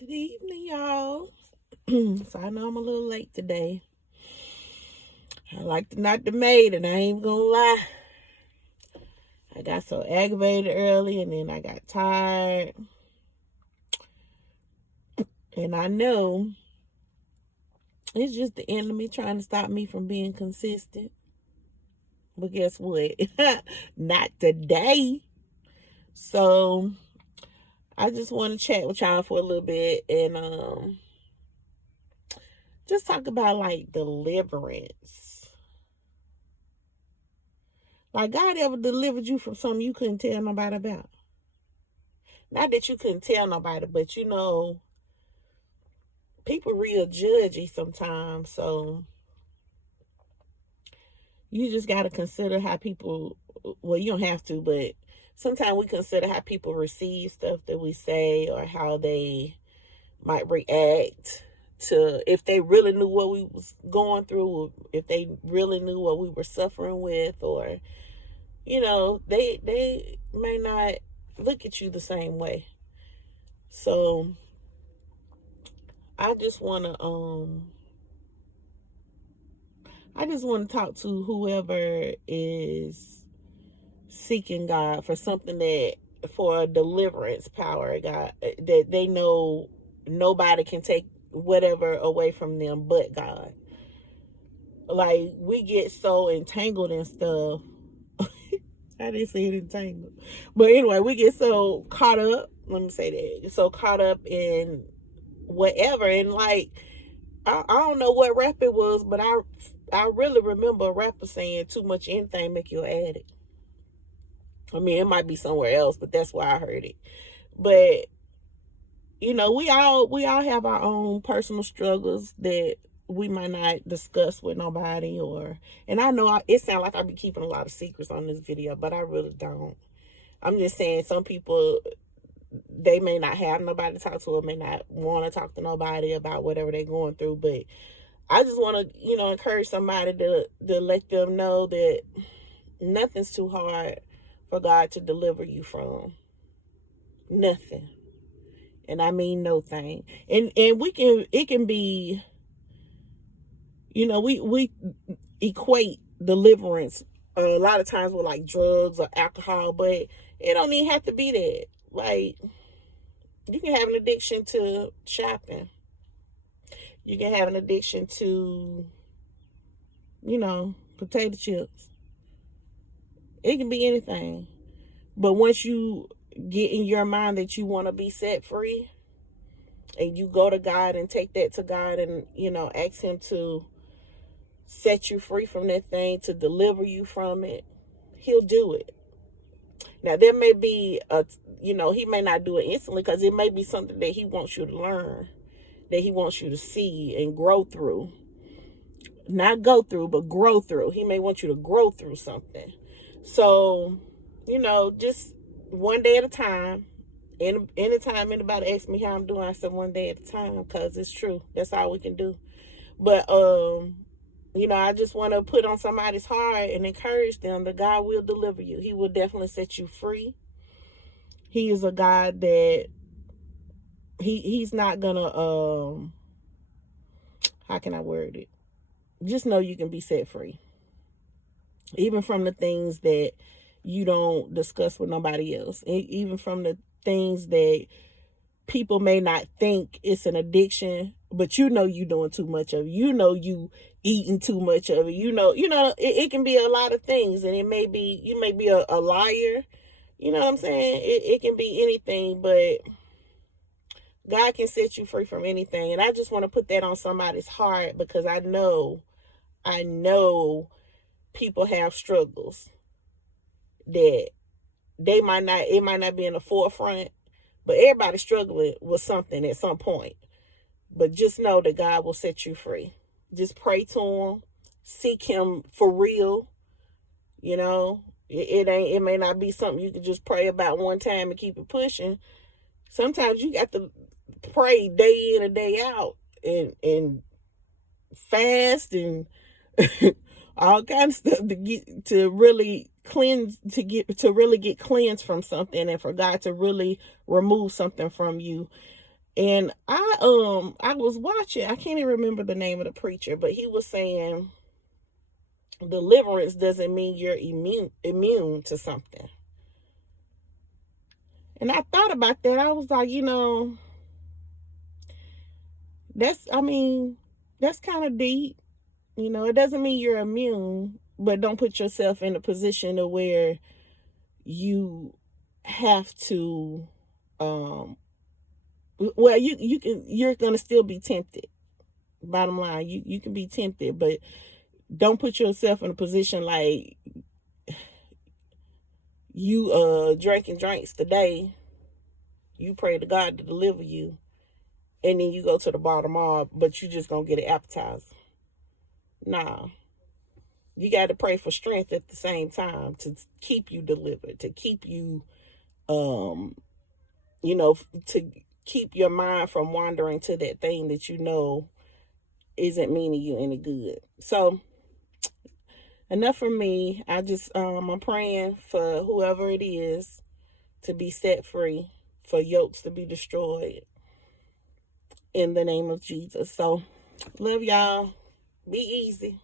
Good evening, y'all. So I know I'm a little late today. I like to not the maid, and I ain't gonna lie. I got so aggravated early, and then I got tired. And I know it's just the enemy trying to stop me from being consistent. But guess what? Not today. So I just want to chat with y'all for a little bit and just talk about like deliverance. Like, God ever delivered you from something you couldn't tell nobody about? Not that you couldn't tell nobody, but people real judgy sometimes. So you just got to consider how people, well, you don't have to, but sometimes we consider how people receive stuff that we say or how they might react to, if they really knew what we was going through, or if they really knew what we were suffering with, or, they may not look at you the same way. So I just want to talk to whoever is seeking God for something, that for a deliverance power, God, that they know nobody can take whatever away from them but God. Like, we get so entangled in stuff. I didn't say it entangled. But anyway, we get so caught up. Let me say that. So caught up in whatever. And like, I don't know what rap it was, but I really remember a rapper saying too much anything make you an addict. I mean, it might be somewhere else, but that's where I heard it. But we all have our own personal struggles that we might not discuss with nobody, and I know it sounds like I be keeping a lot of secrets on this video, but I really don't. I'm just saying, some people, they may not have nobody to talk to, or may not want to talk to nobody about whatever they're going through. But I just want to, encourage somebody to let them know that nothing's too hard for God to deliver you from. Nothing. And I mean no thing. And it can be, we equate deliverance a lot of times with like drugs or alcohol, but it don't even have to be that. Like, you can have an addiction to shopping. You can have an addiction to, potato chips. It can be anything. But once you get in your mind that you want to be set free, and you go to God and take that to God, and, ask Him to set you free from that thing, to deliver you from it, He'll do it. Now, there may be He may not do it instantly, because it may be something that He wants you to learn, that He wants you to see and grow through. Not go through, but grow through. He may want you to grow through something. So, just one day at a time. And anytime anybody asks me how I'm doing, I said one day at a time, because it's true. That's all we can do. But, I just want to put on somebody's heart and encourage them that God will deliver you. He will definitely set you free. He is a God that he's not gonna, how can I word it? Just know you can be set free. Even from the things that you don't discuss with nobody else. Even from the things that people may not think it's an addiction, but you're doing too much of it. You eating too much of it. It can be a lot of things, and you may be a liar. You know what I'm saying? It can be anything, but God can set you free from anything. And I just want to put that on somebody's heart, because I know people have struggles that it might not be in the forefront, but everybody's struggling with something at some point. But just know that God will set you free. Just pray to Him, seek Him for real. It may not be something you can just pray about one time and keep it pushing. Sometimes you got to pray day in and day out, and fast and all kinds of stuff to really get cleansed from something, and for God to really remove something from you. And I was watching, I can't even remember the name of the preacher, but he was saying deliverance doesn't mean you're immune to something. And I thought about that. I was like, that's kind of deep. It doesn't mean you're immune, but don't put yourself in a position of where you have to well, you're gonna still be tempted. Bottom line, you can be tempted, but don't put yourself in a position like you drinking drinks today. You pray to God to deliver you, and then you go to the bottom off, but you just gonna get an appetizer. Nah. You got to pray for strength at the same time to keep you delivered, to keep you, to keep your mind from wandering to that thing that isn't meaning you any good. So enough from me. I'm praying for whoever it is to be set free, for yokes to be destroyed in the name of Jesus. So love y'all. Be easy.